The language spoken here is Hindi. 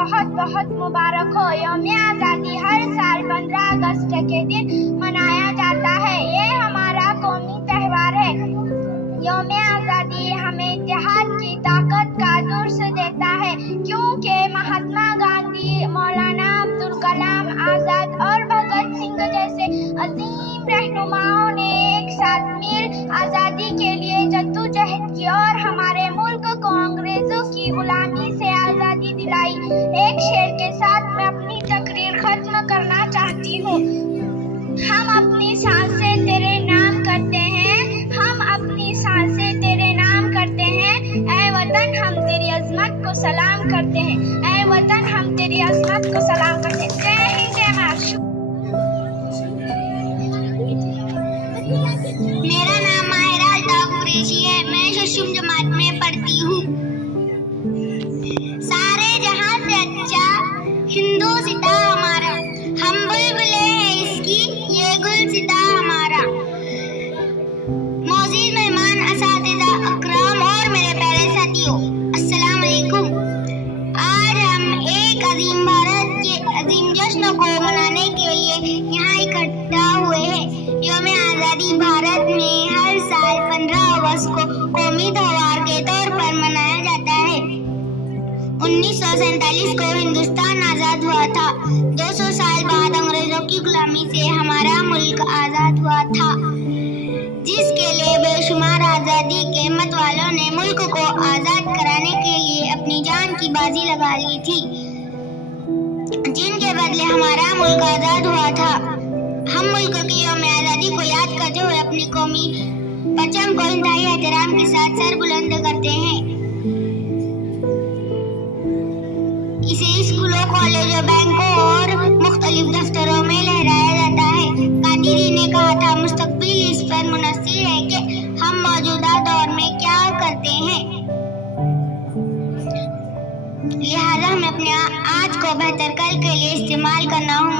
बहुत बहुत मुबारक हो। यौम आज़ादी हर साल 15 अगस्त के दिन मनाया जाता है। ये हमारा कौमी त्यौहार है। यौम आज़ादी हमें इत्तेहाद की ताकत का दर्स देता है, क्योंकि महात्मा गांधी, मौलाना अब्दुल कलाम आज़ाद और भगत सिंह जैसे अजीम रहनुमाओं ने एक साथ मिल आज़ादी के लिए जद्दोजहद की और हमारे मुल्क को अंग्रेजों की गुलामी से आज़ादी दिलाई। एक शेर के साथ मैं अपनी तकरीर खत्म करना चाहती हूँ। हम अपनी सांसें तेरे नाम करते हैं, हम अपनी सांसें तेरे नाम करते हैं। ऐ वतन हम तेरी अज़मत को सलाम करते हैं, ऐ वतन हम तेरी अज़मत को सलाम करते हैं। जय हिंद, जय महाराष्ट्र। मेरा नाम माहिरा अल्ताफ कुरैशी है। मैं षष्ठम जमात में पढ़ती हूँ। सारे जहां से अच्छा हिंदुस्तां हमारा, हम बुलबुलें हैं इसकी, ये गुलसिता हमारा। मौजूद मेहमान, असातिज़ा अकराम और मेरे प्यारे साथियों, अस्सलाम वालेकुम। आज हम एक अजीम भारत के अजीम जश्न को मनाने के लिए यहाँ इकट्ठा हुए हैं। यौम आज़ादी भारत में हर साल 15 अगस्त को कौमी त्योहार के तौर पर मनाया जाता है। 1947 को हिंदुस्तान आज़ाद हुआ था। 200 साल बाद अंग्रेजों की गुलामी से हमारा मुल्क आज़ाद हुआ था, जिसके लिए बेशुमार आज़ादी के मत वालों ने मुल्क को आज़ाद कराने के लिए अपनी जान की बाजी लगा ली थी, जिनके बदले हमारा मुल्क आज़ाद हुआ था। हम मुल्क की यौम आज़ादी को याद करते हुए अपनी कौमी परचम को इंतहाई एहतराम के साथ सर बुलंद करते हैं। इसे स्कूलों, कॉलेजों, बैंकों और मुख्तलिफ दफ्तरों में लहराया जाता है। गांधी जी ने कहा था, मुस्तकबिल इस पर मुनहसर है कि हम मौजूदा दौर में क्या करते हैं। लिहाजा हमें अपने आज को बेहतर कल के लिए इस्तेमाल करना होगा।